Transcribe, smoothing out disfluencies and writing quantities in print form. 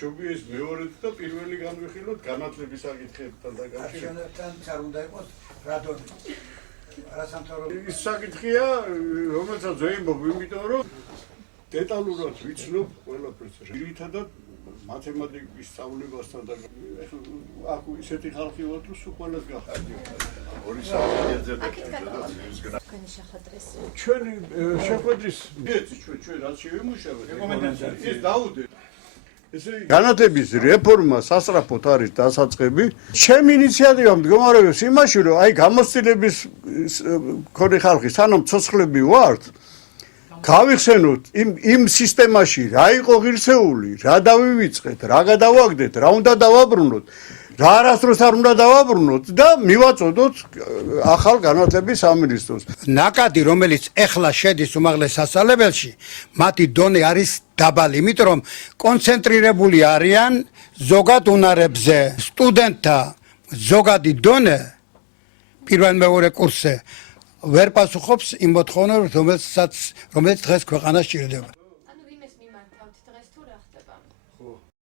ჯობია ეს მეორედ და პირველი განვიხილოთ განათლების საკითხებთან დაკავშირებით. არჩევნებთან არ უნდა იყოს რადონი. ის საკითხია, რომელსაც ვეიმბობ, იმიტომ რომ დეტალურად ვიცნობ ყველაფერს. ძირითადად მათემატიკის სწავლებასთან და აქ ისეთი ხალხი ვართ, რომ სულ ყველას გახარდიო. ორი საფრთხეზე და ჩვენი შეხვედრის ჩვენ რაც შევიმუშავეთ ეს დაუდე განათლების რეფორმა სასწრაფოდ არის დასაწყები. ჩემი ინიციატივა მდგომარეობს იმაში, რომ აი გამოცდილების მქონე ხალხი სანამ ცოცხლები ვართ, გავიხსენოთ იმ სისტემაში რა იყო ღირსეული, რა დავივიწყეთ, რა გადავაგდეთ, რა უნდა დავაბრუნოთ, რა არასდროს არ უნდა დავაბრუნოთ და მივაწოდოთ ახალ განათლების სამინისტროს. ნაკადი, რომელიც ეხლა შედის უმაღლეს სასწავლებელში, მათი დონე არის დაბალი, იმიტომ რომ კონცენტრირებული არიან ზოგად უნარებზე. სტუდენტთა ზოგადი დონე პირველ-მეორე კურსზე ვერ პასუხობს იმ მოთხოვნებს, რომელიც დღეს ქვეყანას ჭირდება.